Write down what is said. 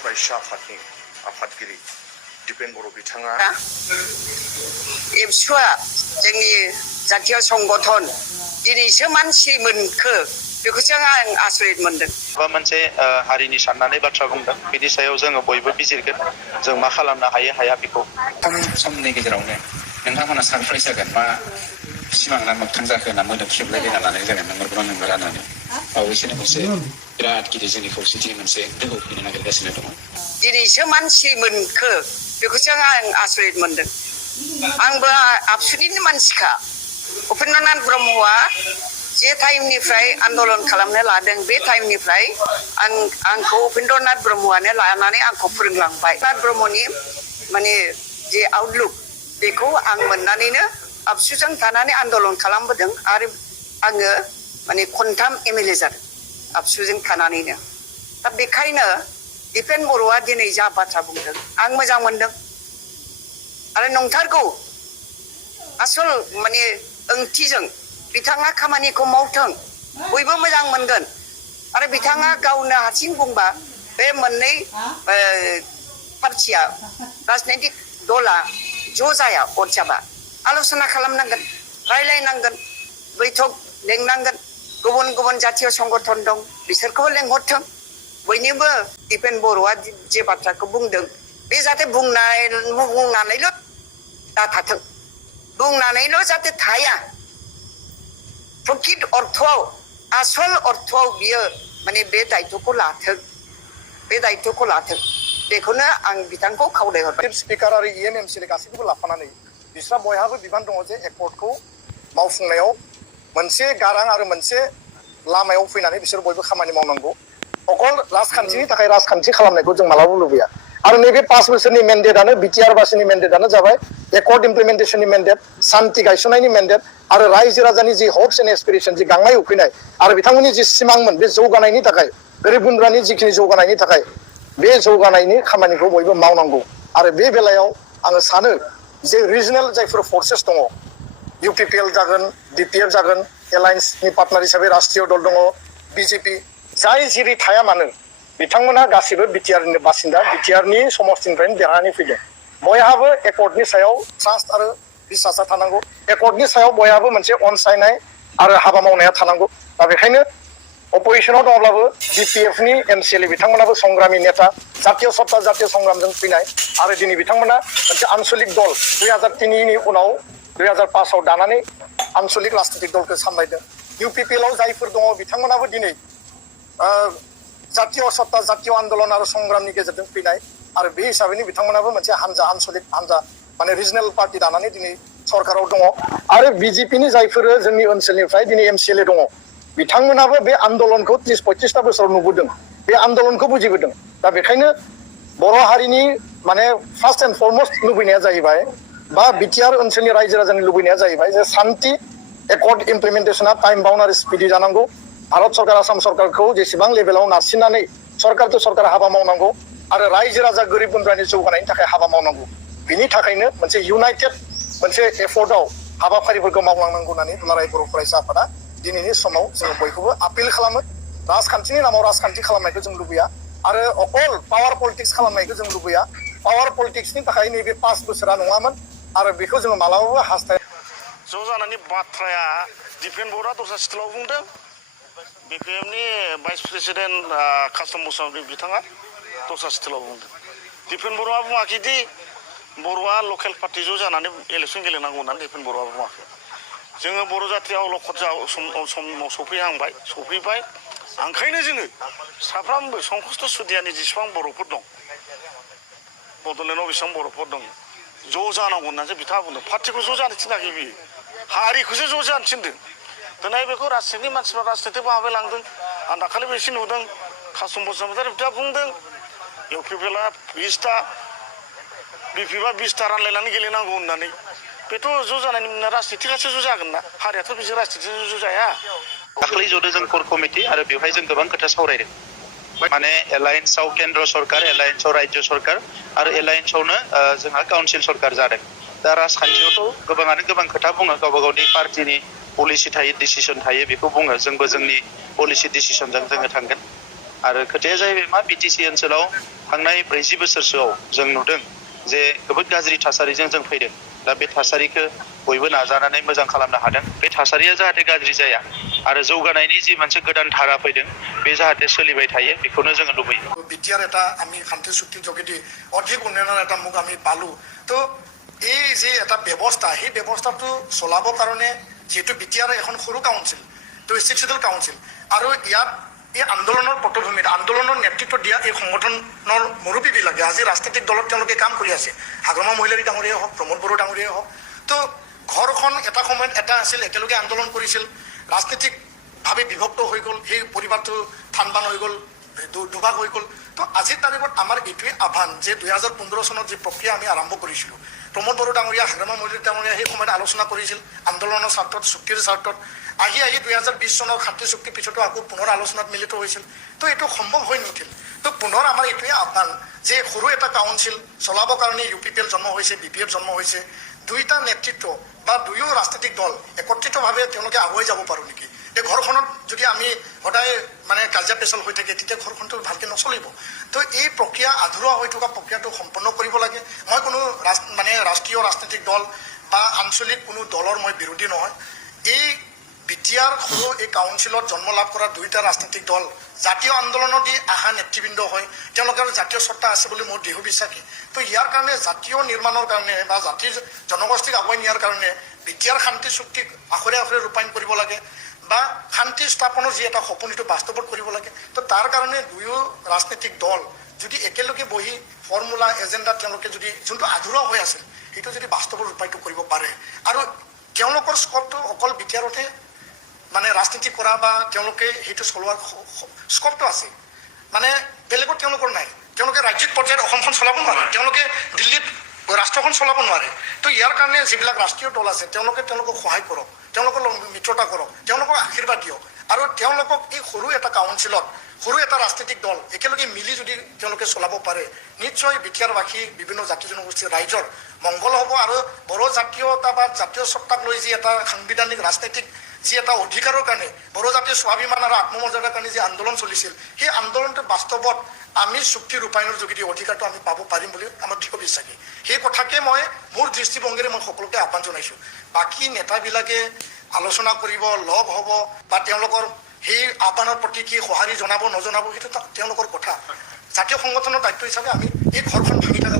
फरायसा आफादनि आफादगिरि दिपेन बर' बिथाङा एबसुआ जोंनि जातीय संगठन दिनैसो मानसि मोनखो बेखौसो आं आसरित मोनदों। माबा मोनसे हारिनि साननानै बाथ्रा बुंदों बिनि सायाव जोङो बयबो बिजिरगोन जों मा खालामनो हायो हाया बेखौ खम समनि गेजेरावनो नोंथांमोना सारप्राइज जागोन मा सिमां ना मोगथां जाखो ना मोदोम खेबलायलायना लानाय जागोन नंगौना नंगौ जानानै बावैसोनो मोनसे बिराद गिदिर जोंनि खौसेथि मोनसे दोहौ फैनो नागिरगासिनो दङ। दिनैसो मानसि मोनखो बेखौसो आं आसरित मोनदों। आंबो आबसुनिनो मानसिखा। उपेन्द्रनाथ ब्रह्मआ जे टाइमनिफ्राय आन्दलन खालामनो लादों बे टाइमनिफ्राय आंखौ उपेन्द्रनाथ ब्रह्मआनो लानानै आंखौ फोरोंलांबाय। उपेन्द्रनाथ ब्रह्मनि माने जे आउटलुक बेखौ आं मोननानैनो आबसुजों थानानै आन्दलन खालामबोदों आरो आङो माने खनथाम एमएलए जादों आबसुजों थानानैनो। दा बेखायनो दिपेन बर'आ दिनै जा बाथ्रा बुंदों आं मोजां मोनदों आरो नंथारगौ आसल माने ओंथिजों बिथाङा खामानिखौ मावथों बयबो मोजां मोनगोन आरो बिथाङा गावनो हारसिं बुंबा बे मोननै पार्टिया राजनैतिक दला ज' जाया अरजाबा आल'सना खालामनांगोन रायलायनांगोन बैठक लेंनांगोन गुबुन गुबुन जातीय संगठन दं बिसोरखौबो लेंहरथों बयनिबो दिपेन बर'आ जे बाथ्राखौ बुंदों बे जाहाथे बुंनानैल' दाथाथों बुंनानैल' जाहाथे थाया प्रकृत अर्थआव आसल अर्थआव बियो माने बे दायित्वखौ लाथों बेखौनो आं बिथांखौ खावलायहरबाय। स्पिकार आरो EM/MCL गासैखौबो लाफानानै बिस्रा बयहाबो बिबान दङ जे एकर्डखौ मावफुंनायाव मोनसे गारां आरो मोनसे लामायाव फैनानै बिसोर बयबो खामानि मावनांगौ। अकल राजखान्थिनि थाखाय राजखान्थि खालामनायखौ जों मालाबाबो लुबैया आरो नैबे 5 बोसोरनि मेन्डेटआनो बिटिआर बासिनि मेन्डेटआनो जाबाय एकर्ड इमप्लिमेन्टेसननि मेन्डेट सान्थि गायसननायनि मेन्डेट आरो रायजो राजानि जि हप्स एन्ड एसपिरेसन जि गांनाय उखैनाय आरो बिथांमोननि जि सिमांमोन बे जौगानायनि थाखाय गोरिब गुन्द्रानि जिखिनि जौगानायनि थाखाय बे जौगानायनि खामानिखौ बयबो मावनांगौ आरो बे बेलायाव आङो सानो जे रिजनेल जायफोर फर्सेस दङ UPPL जागोन DPF जागोन एलायन्सनि पार्टनार हिसाबै राष्ट्रीय दल दङ BJP जाय जेरै थाया मानो बिथांमोना गासिबो बिटिआरनि बासिन्दा बिटिआरनि समस्तिनिफ्रायनो देरहानानै फैदों। बयहाबो एकर्डनि सायाव ट्रास्ट आरो बिसासा थानांगौ एकर्डनि सायाव बयहाबो मोनसे अनसायनाय आरो हाबा मावनाया थानांगौ। दा बेखायनो अपोजिसनाव दङब्लाबो BPFनि MCLA बिथांमोनाबो संग्रामि नेता जातीय सत्ता जातीय संग्रामजों फैनाय आरो दिनै बिथांमोना मोनसे आन्सलिक दल 2003नि उनाव 2005आव दानानै आन्सलिक राजनीतिक दलखौ सामलायदों। UPPLआव जायफोर दङ बिथांमोनाबो दिनै जातीय सत्ता जातीय आन्दलन आरो संग्रामनि गेजेरजों फैनाय आरो बे हिसाबैनो बिथांमोनाबो मोनसे हानजा आन्सलिक हानजा माने रिजनेल पार्टि दानानै दिनै सरकाराव दङ आरो BJPनि जायफोर जोंनि ओनसोलनिफ्राय दिनै MCLA दङ बिथांमोनाबो बे आन्दलनखौ 30-35 बोसोराव नुबोदों बे आन्दलनखौ बुजिबोदों। दा बेखायनो बर' हारिनि माने फार्स्ट एन्ड फरमस्ट लुबैनाया जाहैबाय बा बिटिआर ओनसोलनि रायजो राजानि लुबैनाया जाहैबाय जे सान्थि एकर्ड इमप्लिमेन्टेसना टाइम बाउन्ड आरो स्पिडि जानांगौ। भारत सरकार आसाम सरकारखौ जेसेबां लेभेलाव नारसिननानै सरकार सरकार हाबा मावनांगौ आरो रायजो राजा गोरिब गुन्द्रानि जौगानायनि थाखाय हाबा मावनांगौ। बिनि थाखायनो मोनसे इउनाइटेड मोनसे एफर्टआव हाबाफारिफोरखौ मावलांनांगौ होननानै दुलाराय बर' फरायसा आफादा दिनैनि समाव जों बयखौबो आपिल खालामो। राजखान्थिनि नामाव राजखान्थि खालामनायखौ जों लुबैया आरो अकल पावार पलिटिक्स खालामनायखौ जों लुबैया। पावार पलिटिक्सनि थाखाय नैबे 5 बोसोरा नङामोन आरो बेखौ जोङो मालाबाबो हास्थाया। ज' जानायनि बाथ्राया दिपेन बर'आ दस्रा स्टाइलाव बुंदों BPFनि भाइस प्रेसिडेन्ट कास्टम मुसाहारि बिथाङा दस्रा स्टाइलाव बुंदों। दिपेन बर'आ बुङाखैदि बर'आ लकेल पार्टि ज' जानानै इलेक्सन गेलेनांगौ होननानै दिपेन बर'आ बुङाखै। जोङो बर' जाथिया अलखद समाव सफैबाय ओंखायनो जोङो साफ्रोमबो संकस्त सुदियानि जेसेबां बर'फोर दं बड'लेण्डआव बेसेबां बर'फोर दं ज' जानांगौ होननानैसो बिथाङा बुंदों। पार्टिखौ ज' जानो थिनाखै बियो हारिखौसो ज' जानो थिनदों। दिनै बेखौ राजनीतिनि मानसिफ्रा राजनीति भाबै लांदों। आं दाखालिबो एसे नुदों कास्टम बसुमतारी बिथाङा बुंदों UPPLआ 20टा BPFआ 20टा रानलायनानै गेलेनांगौ होननानै बेथ' ज' जानायनि राजनीतिकासो ज' जागोन ना हारियाथ' बिसोर राजनीतिजों ज' जाया। दाख्लै जदों जों कोर कमिटि आरो बेवहाय जों गोबां खोथा सावरायदों माने एलायन्सआव केन्द्र सरकार एलायन्सआव राज्य सरकार आरो एलायन्सआवनो जोंहा काउन्सिल सरकार जादों। दा राजखान्थियावथ' गोबाङानो गोबां खोथा बुङो गावबा गावनि पार्टिनि पलिसि थायो डिसिसन थायो बेखौ बुङो जोंबो जोंनि पलिसि डिसिसनजों जोङो थांगोन। आरो खोथाया जाहैबाय मा बिटिसि ओनसोलाव थांनाय 40 बोसोरसोआव जों नुदों जे जोबोद गाज्रि थासारिजों जों फैदों दा बे थासारिखौ बयबो नाजानानै मोजां खालामनो हादों बे थासारिया जाहाथे गाज्रि जाया आरो जौगानायनि जि मोनसे गोदान धारा फैदों बे जाहाथे सोलिबाय थायो बेखौनो जोङो लुबैयो বিটিআর এটা আমি শান্তি চুক্তিৰ যোগেদি অধিক উন্নয়নৰ এটা মুখ আমি পালোঁ তো এই যে এটা ব্যৱস্থা সেই ব্যৱস্থাটো চলাবৰ কাৰণে যিহেতু বিটিআৰ এখন সৰু কাউন্সিল তো ষ্ট্ৰিকচিডেল কাউন্সিল আৰু ইয়াত এই আন্দোলনৰ পটভূমিত আন্দোলনৰ নেতৃত্ব দিয়া এই সংগঠনৰ মুৰব্বীবিলাকে আজি ৰাজনৈতিক দলত তেওঁলোকে কাম কৰি আছে হাগ্ৰমা মহিলাৰী ডাঙৰীয়াই হওক প্ৰমোদ বড়ো ডাঙৰীয়াই হওক তো ঘৰখন এটা সময়ত এটা আছিল একেলগে আন্দোলন কৰিছিল ৰাজনৈতিকভাৱে বিভক্ত হৈ গ'ল সেই পৰিবাৰটো থানবান হৈ গ'ল দুভাগ হৈ গ'ল তো আজিৰ তাৰিখত আমাৰ এইটোৱে আহ্বান যে 2015 চনত যি প্ৰক্ৰিয়া আমি আৰম্ভ কৰিছিলোঁ প্ৰমোদ বড়ো ডাঙৰীয়া হাগ্ৰমা মহিলাৰী ডাঙৰীয়া সেই সময়ত আলোচনা কৰিছিল আন্দোলনৰ স্বাৰ্থত চুক্তিৰ স্বাৰ্থত আহি 2020 চনৰ শান্তি চুক্তিৰ পিছতো আকৌ পুনৰ আলোচনাত মিলিত হৈছিল তো এইটো সম্ভৱ হৈ নুঠিল তো পুনৰ আমাৰ এইটোৱে আহ্বান যে সৰু এটা কাউন্সিল চলাবৰ কাৰণে UPPL জন্ম হৈছে BPF জন্ম হৈছে দুইটা নেতৃত্ব বা দুয়ো ৰাজনৈতিক দল একত্ৰিতভাৱে তেওঁলোকে আগুৱাই যাব পাৰোঁ নেকি এই ঘৰখনত যদি আমি সদায় মানে কাজিয়া পেচাল হৈ থাকে তেতিয়া ঘৰখনটো ভালকৈ নচলিব তো এই প্ৰক্ৰিয়া আধৰুৱা হৈ থকা প্ৰক্ৰিয়াটো সম্পন্ন কৰিব লাগে মই কোনো ৰাষ্ট্ৰীয় ৰাজনৈতিক দল বা আঞ্চলিক কোনো দলৰ মই বিৰোধী নহয় এই বিটিআৰ সৰু এই কাউন্সিলত জন্ম লাভ কৰা দুইটা ৰাজনৈতিক দল জাতীয় আন্দোলনত দি অহা নেতৃবৃন্দ হয় তেওঁলোকৰ জাতীয় সত্তা আছে বুলি মোৰ দৃঢ় বিশ্বাসী তো ইয়াৰ কাৰণে জাতীয় নিৰ্মাণৰ কাৰণে বা জাতিৰ জনগোষ্ঠীক আগুৱাই নিয়াৰ কাৰণে বিটিআৰ শান্তি চুক্তিক আখৰে আখৰে ৰূপায়ণ কৰিব লাগে বা শান্তি স্থাপনৰ যি এটা সপোন সেইটো বাস্তৱত কৰিব লাগে তো তাৰ কাৰণে দুয়ো ৰাজনৈতিক দল যদি একেলগে বহি ফৰ্মুলা এজেণ্ডা তেওঁলোকে যদি যোনটো আধৰুৱা হৈ আছিল সেইটো যদি বাস্তৱত ৰূপায়িত কৰিব পাৰে আৰু তেওঁলোকৰ স্কপটো অকল বিটিআৰতে মানে ৰাজনীতি কৰা বা তেওঁলোকে সেইটো চলোৱাৰ স্কপটো আছে মানে বেলেগত তেওঁলোকৰ নাই তেওঁলোকে ৰাজ্যিক পৰ্যায়ত অসমখন চলাব নোৱাৰে তেওঁলোকে দিল্লীত ৰাষ্ট্ৰখন চলাব নোৱাৰে তো ইয়াৰ কাৰণে যিবিলাক ৰাষ্ট্ৰীয় দল আছে তেওঁলোকক সহায় কৰক তেওঁলোকৰ মিত্ৰতা কৰক তেওঁলোকক আশীৰ্বাদ দিয়ক আৰু তেওঁলোকক এই সৰু এটা কাউন্সিলত সৰু এটা ৰাজনৈতিক দল একেলগে মিলি যদি তেওঁলোকে চলাব পাৰে নিশ্চয় বিটিআৰবাসী বিভিন্ন জাতি জনগোষ্ঠীৰ ৰাইজৰ মংগল হ'ব আৰু বড়ো জাতীয়তা বা জাতীয় সত্তাক লৈ যি এটা সাংবিধানিক ৰাজনৈতিক যি এটা অধিকাৰৰ কাৰণে বড়ো জাতীয় স্বাভিমান আৰু আত্মমৰ্যাদাৰ কাৰণে যি আন্দোলন চলিছিল সেই আন্দোলনটো বাস্তৱত আমি চুক্তি ৰূপায়ণৰ যোগেদি অধিকাৰটো আমি পাব পাৰিম বুলি আমাৰ দৃঢ় বিশ্বাসী সেই কথাকে মই মোৰ দৃষ্টিভংগীৰে মই সকলোকে আহ্বান জনাইছোঁ বাকী নেতাবিলাকে আলোচনা কৰিব লগ হ'ব বা তেওঁলোকৰ সেই আহ্বানৰ প্ৰতি কি সঁহাৰি জনাব নজনাব সেইটো তেওঁলোকৰ কথা জাতীয় সংগঠনৰ দায়িত্ব হিচাপে আমি এই ঘৰখন ভাঙি থকা